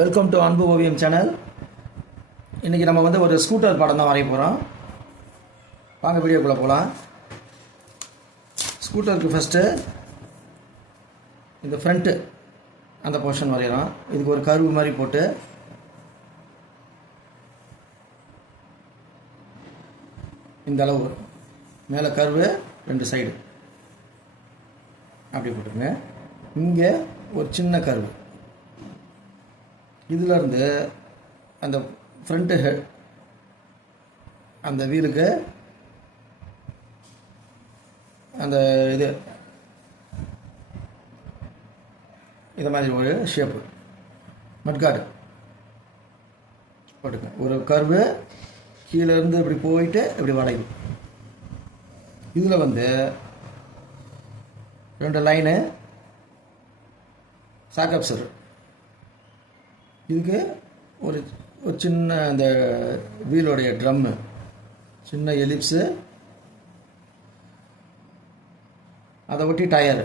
Welcome to அன்பு ஓவியம் channel. இன்றைக்கி நம்ம வந்து ஒரு ஸ்கூட்டர் படம் தான் வரைய போகிறோம். வாங்க வீடியோக்குள்ளே போகலாம். ஸ்கூட்டருக்கு ஃபஸ்ட்டு இந்த ஃப்ரண்ட்டு அந்த போர்ஷன் வரைகிறோம். இதுக்கு ஒரு கர்வு மாதிரி போட்டு இந்த அளவு மேலே கர்வு, ரெண்டு சைடு அப்படி போட்டுருங்க. இங்கே ஒரு சின்ன கர்வு, இதிலேருந்து அந்த ஃப்ரண்ட்டு அந்த வீலுக்கு அந்த இது மாதிரி ஒரு ஷேப்பு மட்கார்டு போட்டுங்க. ஒரு கர்வு கீழேருந்து இப்படி போயிட்டு இப்படி வளையும். இதில் வந்து ரெண்டு லைனு சாக்கப்சர். இதுக்கு ஒரு ஒரு சின்ன அந்த வீலோடைய ட்ரம்மு, சின்ன எலிப்ஸு, அதை ஒட்டி டயரு.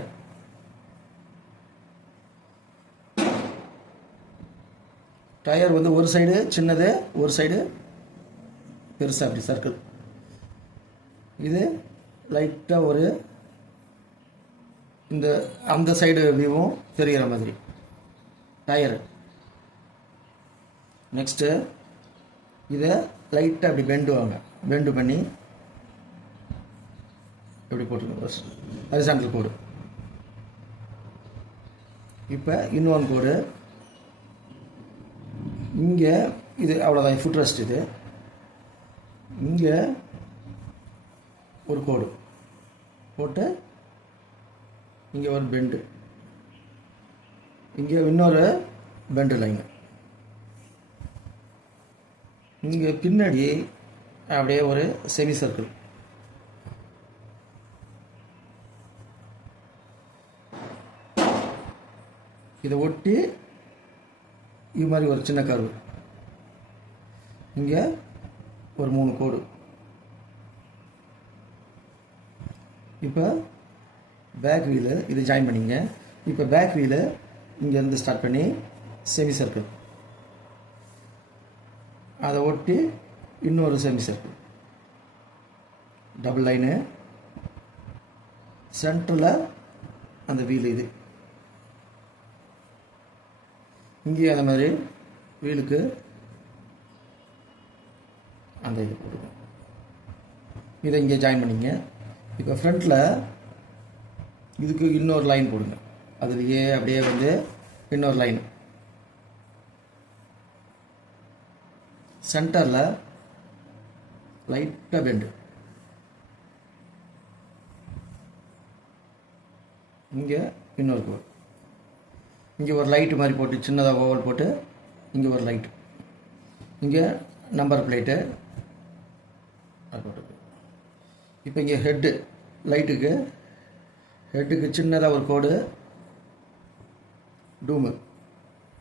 டயர் வந்து ஒரு சைடு சின்னது, ஒரு சைடு பெருசாக அப்படி சர்க்கிள். இது லைட்டாக ஒரு இந்த அந்த சைடு வியூவும் தெரிகிற மாதிரி டயரு. நெக்ஸ்ட்டு இதை லைட்டாக அப்படி பெண்டு பண்ணி எப்படி போட்டுருங்க. ஹரிசாண்டல் கோடு. இப்போ இன்னொன்று கோடு இங்கே, இது அவ்வளோதான் ஃபுட் ரெஸ்ட். இது இங்கே ஒரு கோடு போட்டு இங்கே ஒரு பெண்டு, இங்கே இன்னொரு பெண்டு லைனு, இங்கே பின்னாடி அப்படியே ஒரு செமி சர்க்கிள். இதை ஒட்டி இது மாதிரி ஒரு சின்ன கர்வு, இங்கே ஒரு 3 கோடு. இப்போ பேக் வீலு இது ஜாயின் பண்ணிங்க. இப்போ பேக் வீலு இங்கேருந்து ஸ்டார்ட் பண்ணி செமி சர்க்கிள், அதை ஒட்டி இன்னொரு செமி சர்க்கிள், டபுள் லைனு, சென்டரில் அந்த வீல். இது இங்கேயும் அந்த மாதிரி வீலுக்கு அந்த இது போடுங்க. இதை இங்கே ஜாயின் பண்ணிங்க. இப்போ ஃப்ரண்ட்டில் இதுக்கு இன்னொரு லைன் போடுங்க. அதுலேயே அப்படியே வந்து இன்னொரு லைன், சென்டரில் லைட்டாக பெண்டு, இங்கே இன்னொரு கோடு, இங்கே ஒரு லைட்டு மாதிரி போட்டு சின்னதாக ஓவல் போட்டு இங்கே ஒரு லைட்டு, இங்கே நம்பர் பிளேட்டு அது போட்டு. இப்போ இங்கே ஹெட்டு ஹெட்டுக்கு சின்னதாக ஒரு கோடு, டூமு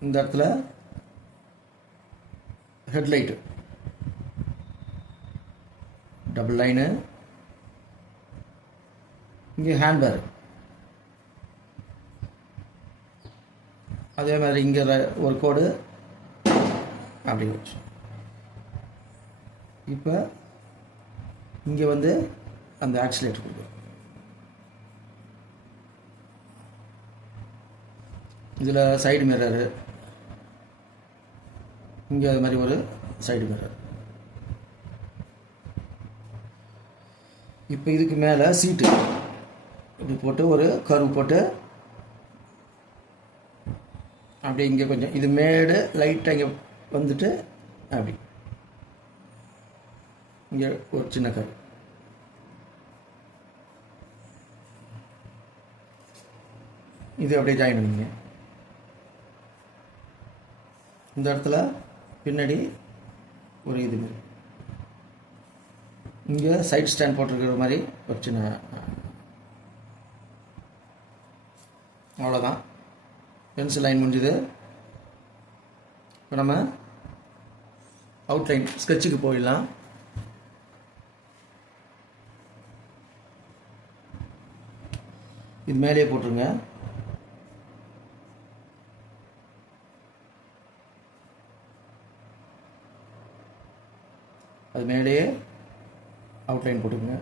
இந்த இடத்துல ஹெட்லைட்டு, டபுள் லைனு, இங்கே ஹேண்ட்பேர், அதே மாதிரி இங்கே ஒரு கோடு அப்படி வச்சு. இப்போ இங்கே வந்து அந்த ஆக்சிலேட்டர் கொடுக்கும். இதில் சைடு மிரரு, இங்கே அது மாதிரி ஒரு சைடு மிரர். இப்போ இதுக்கு மேலே சீட்டு இப்படி போட்டு ஒரு கர்வ் போட்டு அப்படியே இங்கே கொஞ்சம் இது மேடு லைட்டாக இங்கே வந்துட்டு அப்படி இங்கே ஒரு சின்ன கர்வ். இது அப்படியே ஜாயின் பண்ணிங்க. இந்த இடத்துல பின்னாடி ஒரு இது மாதிரி இங்கே சைட் ஸ்டாண்ட் போட்டிருக்கிற மாதிரி ஒரு சின்ன, அவ்வளோதான். பென்சில் லைன் முடிஞ்சுது. இப்போ நம்ம அவுட்லைன் ஸ்கெட்சுக்கு போயிடலாம். இது மேலேயே போட்டுருங்க. அது மேலேயே அவுட்லைன் போட்டுக்கோங்க.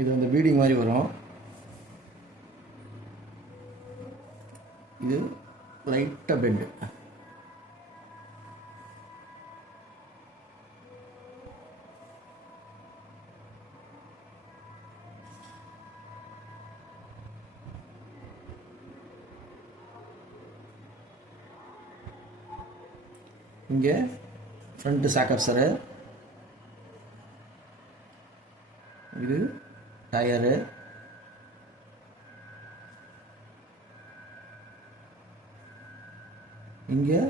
இது வந்து பீடிங் மாதிரி வரும். இது லைட்டாக பெண்டு. இங்கே ஃப்ரண்ட்டு சாக்கப்சரு, இது டயரு, இங்கே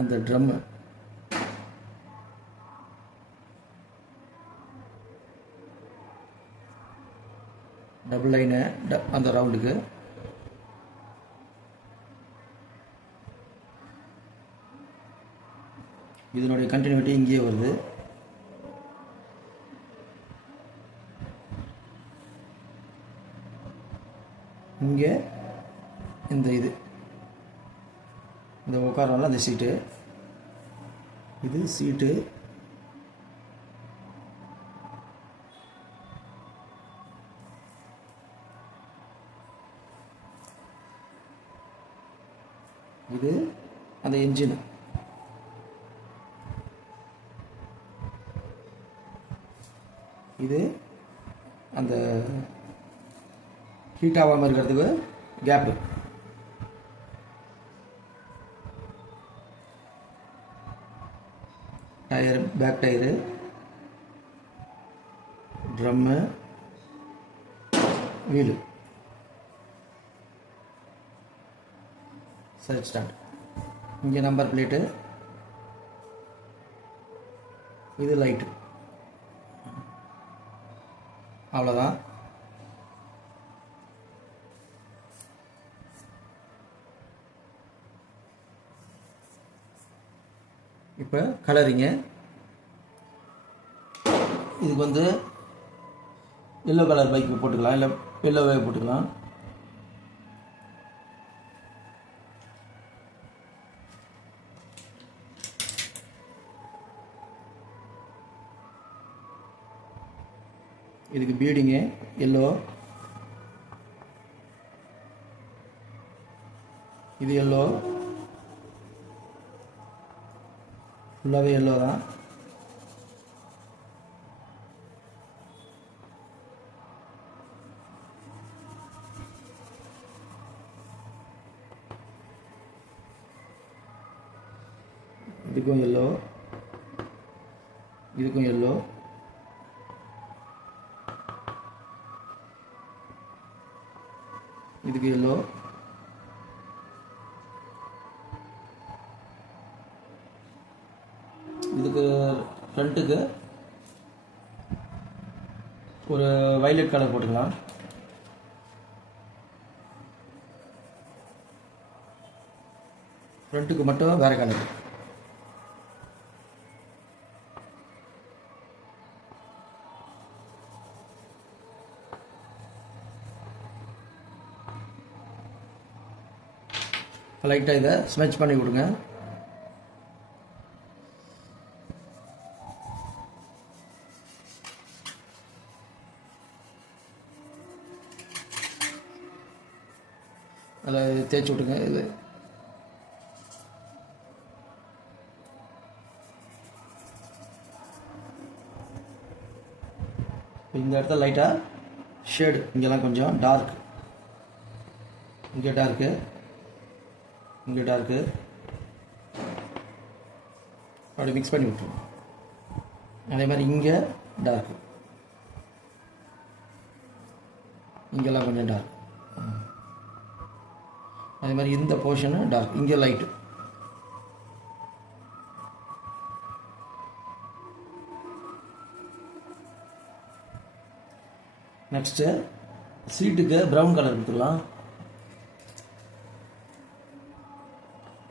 அந்த ட்ரம்மு, டபுள் லைனு அந்த ரவுண்டுக்கு, இதனுடைய கண்டினியூட்டி இங்கேயே வருது. இங்கே இந்த உட்காரம்ல அந்த சீட்டு, இது சீட்டு, இது அந்த என்ஜின், இது அந்த ஹீட் ஆகாமல் இருக்கிறதுக்கு cap, tyre, back tyre, drum, wheel, side stand, இங்கே நம்பர் பிளேட்டு, இது லைட்டு. அவ்வளோதான். இப்போ கலரிங்க. இதுக்கு வந்து எல்லோ கலர் பைக் போட்டுக்கலாம், இல்லை எல்லோவே போட்டுக்கலாம். இதுக்கு பீடிங்கு எல்லோ, இது எல்லோ, ஃபுல்லாகவே எல்லோ தான். இதுக்கும் எல்லோ, இதுக்கும் எல்லோ, இதுக்கு எல்லோ, இதுக்கு ஃப்ரண்ட்டுக்கு ஒரு வைலட் கலர் போட்டுக்கலாம். ஃப்ரண்ட்டுக்கு மட்டும் வேறு கலர். லைட்டாக இதை ஸ்மெச் பண்ணி விடுங்க. அதில் தேய்ச்சி விட்டுங்க. இது இந்த இடத்துல லைட்டாக ஷேடு, இங்கெல்லாம் கொஞ்சம் டார்க், இங்கே டார்க்கு, இங்கே டார்க்கு, அப்படி மிக்ஸ் பண்ணி விட்டுருங்க. அதே மாதிரி இங்கே டார்க்கு, இங்கெல்லாம் கொஞ்சம் டார்க், அதே மாதிரி இந்த போர்ஷனு டார்க், இங்கே லைட்டு. நெக்ஸ்ட்டு சீட்டுக்கு ப்ரௌன் கலர் கொடுத்துடலாம்.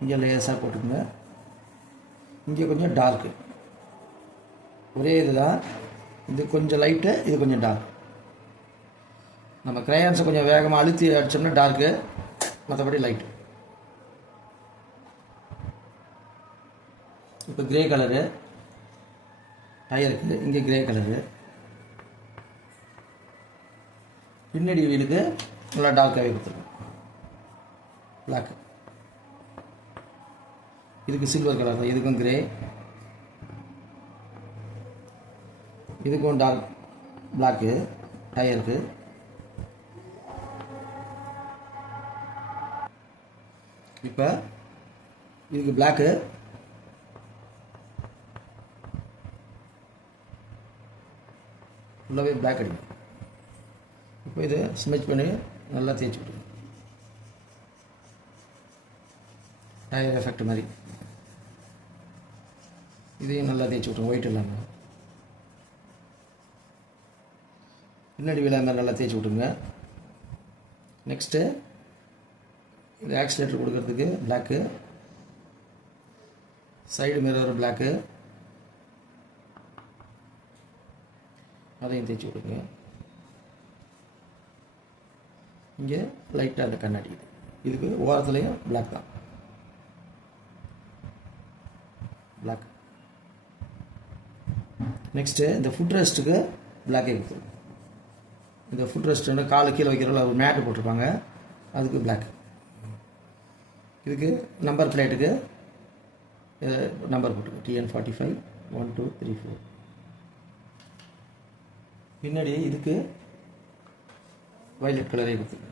இங்கே லேசாக போட்டுக்கோங்க. இங்கே கொஞ்சம் டார்க்கு, ஒரே இதுதான். இது கொஞ்சம் லைட்டு, இது கொஞ்சம் டார்க். நம்ம கிரையான்ஸை கொஞ்சம் வேகமாக அழுத்தி அடித்தோம்னா டார்க்கு, மற்றபடி லைட்டு. இப்போ கிரே கலரு டயருக்கு, இங்கே கிரே கலரு. பின்னாடி வீலுக்கு நல்லா டார்க்காகவே கொடுத்துருக்கோம், பிளாக்கு. இதுக்கு சில்வர் கலர் தான், இதுக்கும் கிரே, இதுக்கும் டார்க் பிளாக்கு டயருக்கு. இப்போ இதுக்கு பிளாக்கு, ஃபுல்லாகவே பிளாக் அடிக்கும். இப்போ இதை ஸ்மெச் பண்ணி நல்லா தேய்ச்சி விட்டுருங்க, டயர் எஃபெக்ட் மாதிரி. இதையும் நல்லா தேய்ச்சி விட்டுருங்க, ஒயிட் இல்லாமல். பின்னாடி வீல் மாதிரி நல்லா தேய்ச்சி விட்டுருங்க. நெக்ஸ்ட்டு இது ஆக்சிலேட்டர் கொடுக்கறதுக்கு பிளாக்கு, சைடு மிரர் பிளாக்கு, அதையும் தேய்ச்சி விடுங்க. இங்கே லைட்டாக அந்த கண்ணாடி, இதுக்கு ஓரத்துலேயும் பிளாக் தான், பிளாக். நெக்ஸ்ட்டு இந்த ஃபுட் ரெஸ்ட்டுக்கு பிளாக்கே கொடுத்துருங்க. இந்த ஃபுட் ரெஸ்ட்டு காலு கீழே வைக்கிறவங்கள ஒரு மேட்டு போட்டிருப்பாங்க, அதுக்கு பிளாக். இதுக்கு நம்பர் பிளேட்டுக்கு நம்பர் போட்டுருக்கு, TN45 1 2 3 4. பின்னாடி இதுக்கு வயலட் கலரே கொடுத்துருக்கு.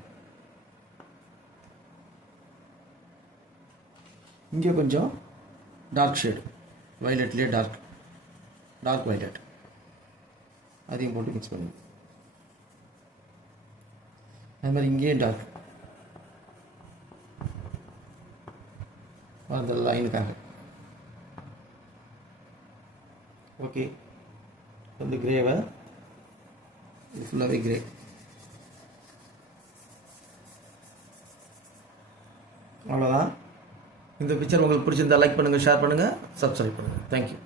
இங்கே கொஞ்சம் டார்க் ஷேடு, வயலட்லேயே டார்க் வயலட், அதையும் போட்டு மிக்ஸ் பண்ணி. அது மாதிரி இங்கேயும் டார்க், அந்த லைனுக்காக. ஓகே, வந்து கிரேவை இது ஃபுல்லாகவே கிரே. அவ்வளோதான். இந்த பிக்சர் உங்களுக்கு பிடிச்சிருந்தா லைக் பண்ணுங்கள், ஷேர் பண்ணுங்கள், சப்ஸ்கிரைப் பண்ணுங்கள். தேங்க்யூ.